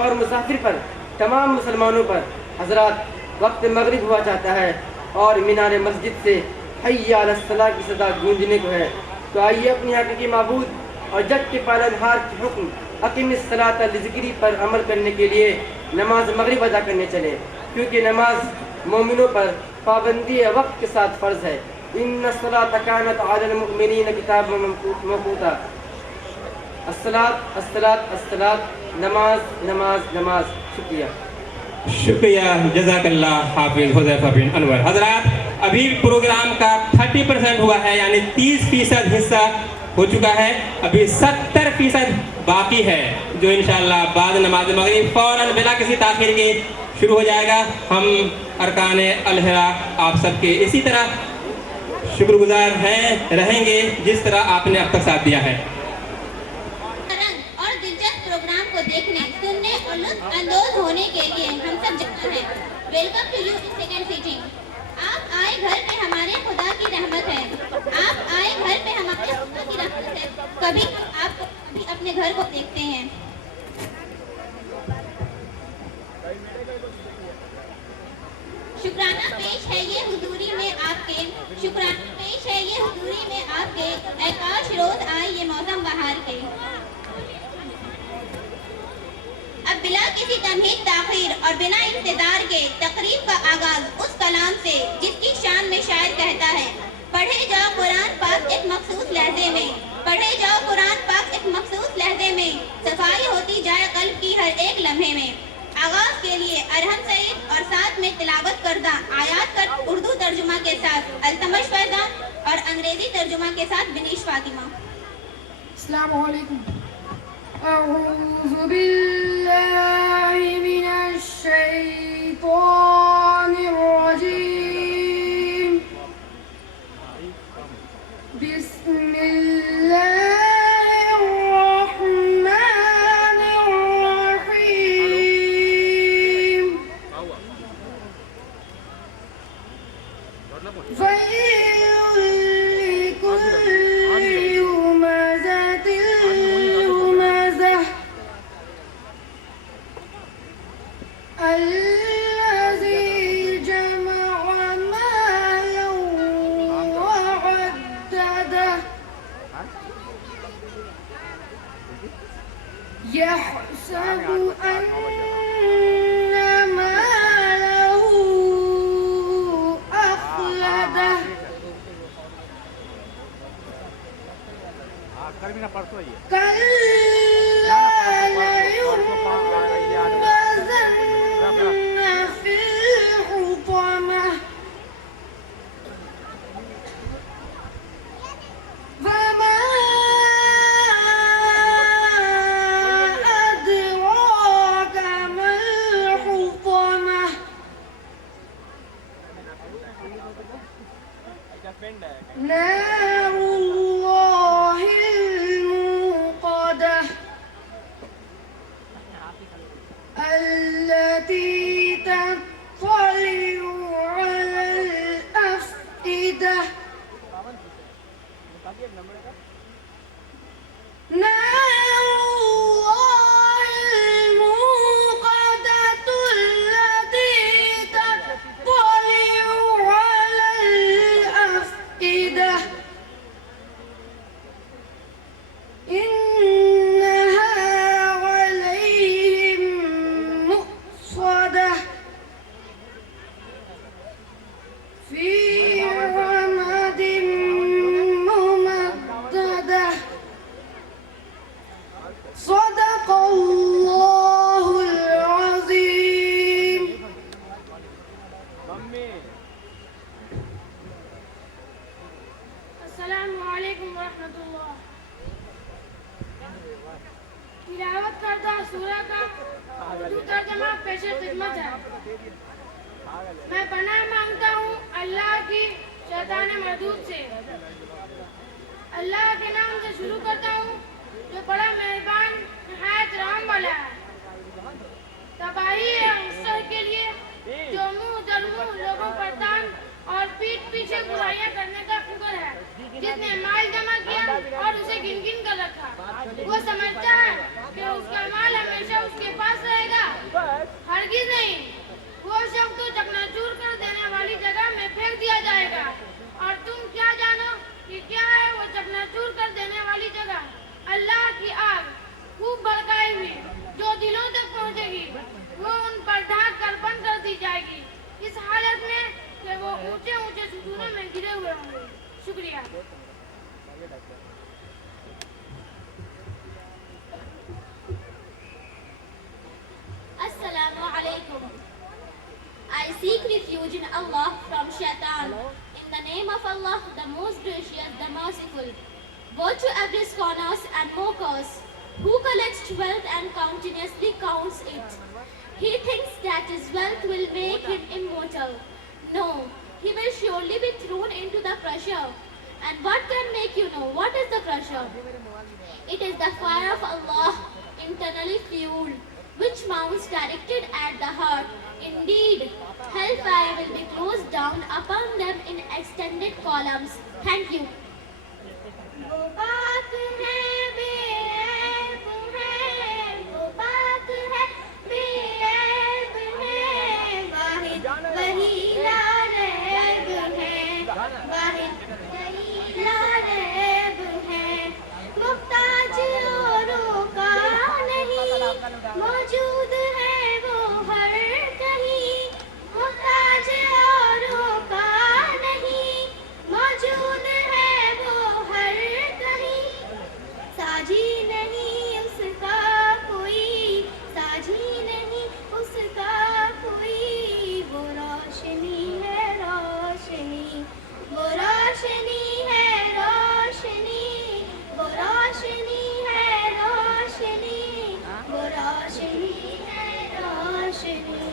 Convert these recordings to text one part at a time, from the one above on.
اور مسافر پر تمام مسلمانوں پر حضرات وقت مغرب ہوا چاہتا ہے اور مینار مسجد سے حی علی الصلاۃ کی صدا گونجنے کو ہے. تو آئیے اپنی حقیقی معبود اور جگ کے پالنہار کے حکم اقیم الصلاۃ لذکری پر عمل کرنے کے لیے نماز مغرب ادا کرنے چلے، کیونکہ نماز مومنوں پر پابندی وقت کے ساتھ فرض ہے. ان الصلاۃ کانت علی المؤمنین کتابا موقوتا. الصلاۃ الصلاۃ الصلاۃ، نماز نماز نماز. شکریہ. شکریہ، جزاک اللہ حافظ حذیفہ بن انور. حضرات ابھی پروگرام کا 30% ہوا ہے، یعنی 30% حصہ ہو چکا ہے، ابھی 70% باقی ہے، جو انشاءاللہ بعد نماز مغرب فوراً بلا کسی تاخیر کے شروع ہو جائے گا. ہم ارکان الحرا آپ سب کے اسی طرح شکر گزار ہیں، رہیں گے جس طرح آپ نے اب تک ساتھ دیا ہے. اور دلچسپ پروگرام کو دیکھنے، سننے اور لطف اندوز ہونے کے لیے ہم سب جمع ہیں. Welcome to you in second sitting. آپ آئے گھر پہ ہمارے خدا کی رحمت ہے. آپ آئے گھر پہ ہمارے خدا کی رحمت ہے. کبھی آپ کبھی اپنے گھر کو دیکھتے ہیں. شکرانہ پیش ہے یہ حضوری میں آپ کے، شکرانہ پیش ہے یہ حضوری میں آپ کے، اے کاش روز آئے یہ موسم بہار کے. اب بلا کسی تمہید تاخیر اور بنا انتظار کے تقریب کا آغاز اس کلام سے جس کی شان میں شاعر کہتا ہے، پڑھے جاؤ قرآن پاک ایک مخصوص لہجے میں، پڑھے جاؤ قرآن پاک ایک مخصوص لہجے میں، صفائی ہوتی جائے قلب کی ہر ایک لمحے میں. آغاز کے لیے ارحم سعید اور ساتھ میں تلاوت کردہ آیات کا اردو ترجمہ کے ساتھ التمش فیضان اور انگریزی ترجمہ کے ساتھ بنیش فاطمہ. السلام علیکم. اعوذ باللہ من الشیطان الرجیم. بسم اللہ يحسب أن ماله أخلده كلا لينبذن في الحطمة فما أدراك ما الحطمة نار الله الموقدة التي تطلع على الأفئدة نار الله الموقدة التي تطلع على الأفئدة إنها عليهم مؤصدة في عمد ممددة. صدق الله العظيم. السلام علیکم ورحمۃ اللہ. تلاوت کردہ سورہ کا اردو ترجمہ پیش خدمت ہے. میں پناہ مانگتا ہوں اللہ کی شیطان مردود سے. اللہ کے نام سے شروع کرتا ہوں جو بڑا مہربان نہایت رحم والا ہے. تباہی ہے اس شخص کے لیے جو منہ در منہ لوگوں پر تان اور پیٹھ پیچھے برائیاں کرنے کا فکر ہے، جس نے مال جمع کیا اور اسے گن گن کر رکھا. وہ سمجھتا ہے کہ اس کا مال ہمیشہ اس کے پاس رہے گا हरगिज नहीं। वो शख्स तो चकनाचूर कर देने वाली जगह में फेंक दिया जाएगा। और तुम क्या जानो कि क्या है वो चकनाचूर कर देने वाली जगह? अल्लाह की आग खूब भड़काई हुई जो दिलों तक पहुंचेगी, वो उन पर ढांक कर बंद कर दी जाएगी, इस हालत में कि वो ऊंचे ऊंचे सुतूनों में गिरे हुए होंगे। शुक्रिया। Assalamu alaikum. I seek refuge in Allah from Shaitan. In the name of Allah, the most gracious, the merciful. Woe to every scorners and mockers who collects wealth and continuously counts it. He thinks that his wealth will make him immortal. No, he will surely be thrown into the crusher. And what can make you know what is the crusher? It is the fire of Allah, internally fueled, which mounts directed at the heart. Indeed, hellfire will be closed down upon them in extended columns. Thank you. वो बात है बेऐब है, वो बात है बेऐब है, वाहिद वही लारैब है, वाहिद वही लारैब है, मुख्ताज औरों का नहीं, मौजूद है वो हर कहीं, मुख्ताज औरों का नहीं, मौजूद है वो हर कहीं, साजी नहीं उसका कोई, साजी नहीं उसका कोई, वो रोशनी है रोशनी, वो रोशनी है रोशनी, वो रोशनी है रोशनी, वो रोशनी है रोशनी,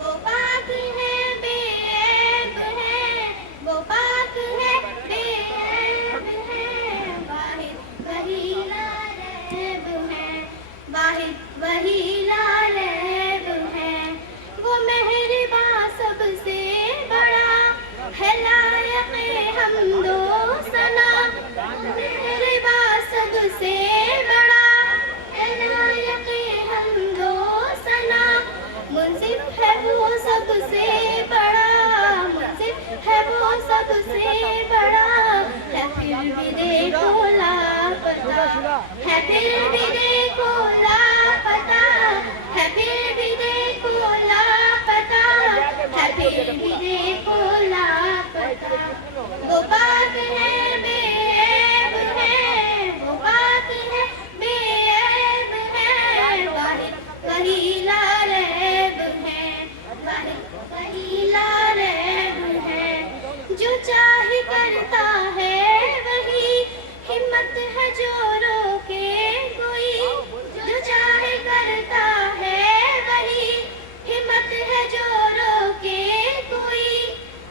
वो पाक है बेऐब है, वो पाक है बेऐब है, वाहिद वही लारैब है, वाहिद वही लारैब है, वो मेहरबां सबसे बड़ा है, लायक़े हम्दो सना, मेहरबां सबसे बड़ा है, लायक़े हम्दो सना, मुंसिफ है वो सबसे बड़ा, मुंसिफ है वो सबसे बड़ा, है फिर भी देखो लापता, है फिर भी देखो लापता, है फिर भी देखो लापता, है फिर भी देखो लापता, वो बात है बेऐब है, वो बात है बेऐब है, वाहिद वही लारैब है, वाहिद वही लारैब है, जो चाहे करता है वही, हिम्मत है जो रोके कोई, जो चाहे करता है वही, हिम्मत है जो रोके कोई,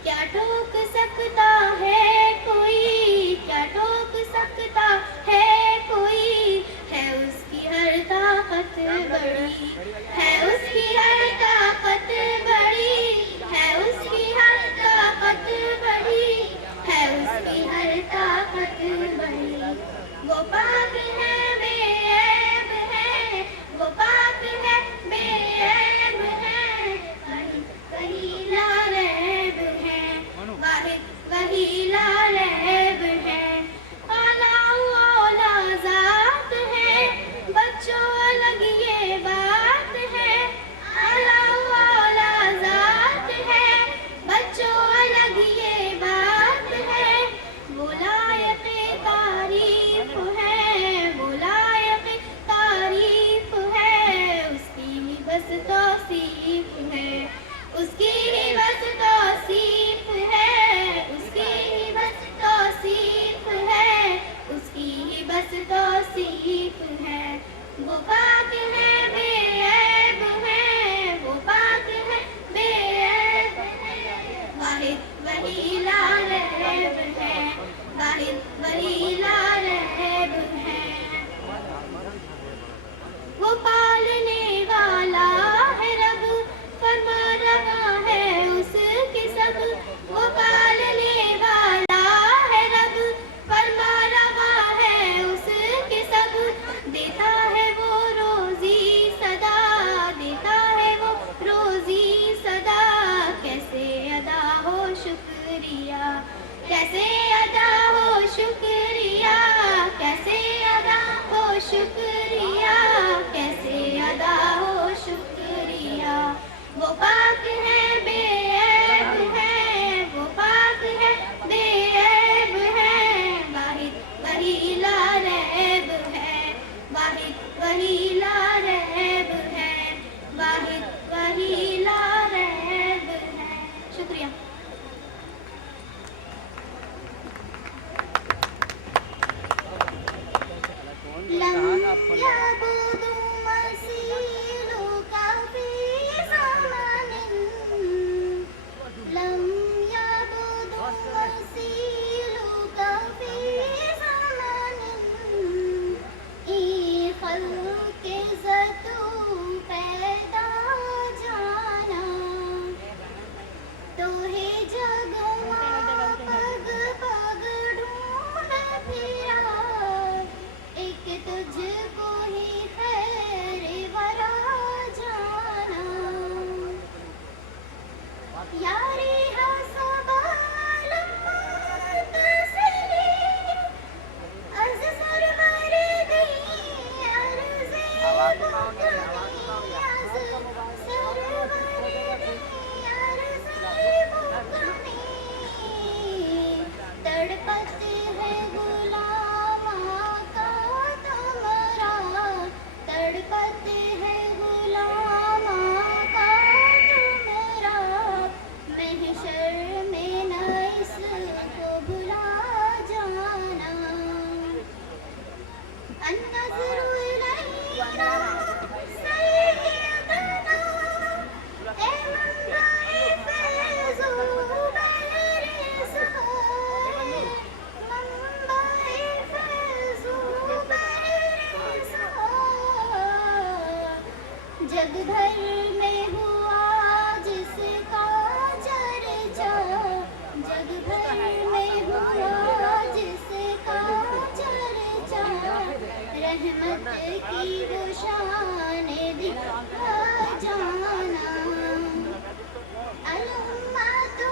क्या ठोक सकता है कोई, क्या ठोक सकता है कोई, है उसकी हर ताकत बड़ी, है उसकी हर ताकत बड़ी, है उसकी हर ताकत बड़ी, है उसकी हर ताकत बड़ी, वो पाक है बेऐब है, वो पाक है बेऐब है, वही लारैब है, वाहिद वही लारैब है, आला औला ज़ात है, बच्चों अलग ये बात है, आला औला ज़ात है, बच्चों अलग ये बात है, वो लायक़े तारीफ है, वो लायक़े तारीफ है, उसकी ही बस तौसीफ है, उसकी ही बस तौसीफ है, उसकी ही बस तौसीफ है, उसकी ही बस तौसीफ है, वो पाक है बेऐब है, वो पाक है बेऐब है, वाहिद वही लारैब है, वाहिद वही लारैब है, वो पालने वाला है रब, जग भर में हुआ जिसका चर्चा, जग भर में हुआ जिसका चर्चा, रहमत की वो शान दिखा जाना। अलुम्मा तू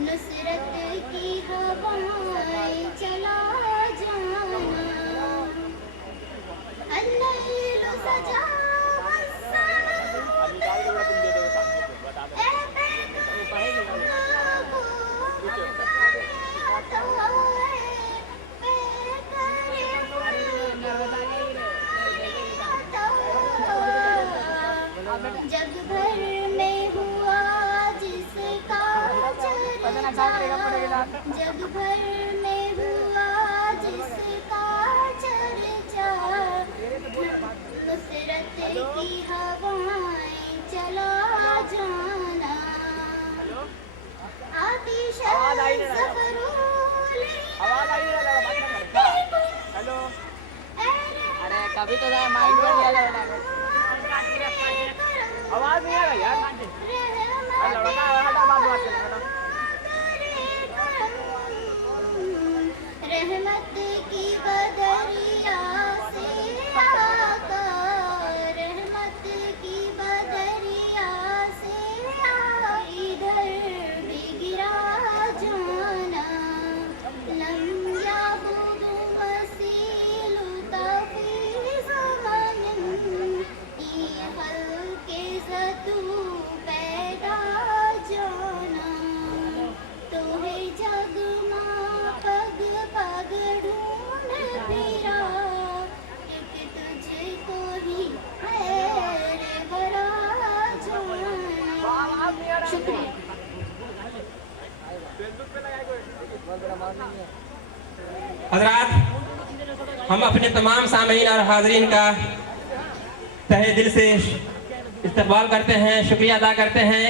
नुसरत की हवाएं चला जाना। अल्लैल सजा जग भर में हुआ जिसका चर्चा, जग भर में हुआ जिसका चर्चा, नुसरत की हवाएं चला जाना। आतिशान सफरूल हेलो, अरे कभी तो माइंड कर लिया जाएगा। आवाज नहीं आ रहा यार। लड़का हटा बात रहमत की बदरिया से आका, रहमत की बदरिया से इधर भी गिरा जाना। लम याबुद मसील तफी ज़मन ई हल्के ज़तू पैदा जाना। तो है जग माँ पग पग ढूंढ फिरा, एक तुझको ही खैर भरा जाना। शुक्रिया। हजरात, हम अपने तमाम सामीन और हाजरीन का तहे दिल से इस्तकबाल करते हैं, शुक्रिया अदा करते हैं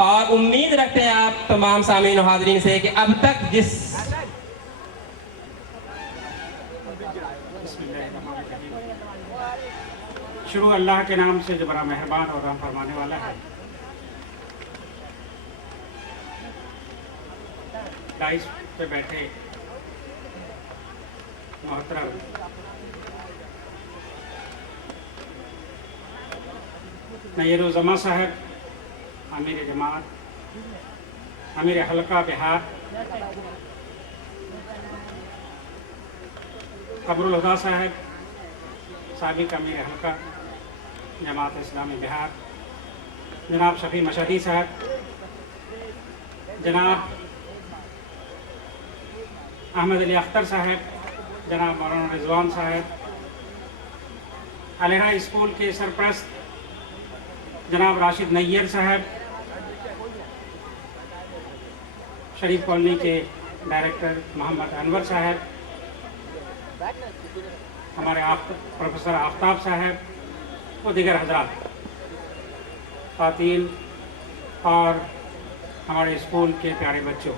और उम्मीद रखते हैं आप तमाम सामीन और हाजरीन से कि अब तक जिस शुरू अल्लाह के नाम से जो बड़ा मेहरबान और रहम फरमाने वाला है। डाइस पे बैठे मोहतरम नय्यरुज़्ज़मा साहब, अमीर जमात, अमीर हल्का बिहार, कमरुल हुदा साहब, साबिक अमीर हल्का जमात इस्लामी बिहार, जनाब शफी मशहदी साहब, जनाब अहमद अली अख्तर साहब, जनाब मौलाना रिजवान साहब, अलहरा स्कूल के सरपरस्त जनाब राशिद नैयर साहब, शरीफ कॉलोनी के डायरेक्टर मोहम्मद अनवर साहब, हमारे प्रोफेसर आफ्ताब साहब और दीगर हजरात, ख़वातीन और हमारे स्कूल के प्यारे बच्चों,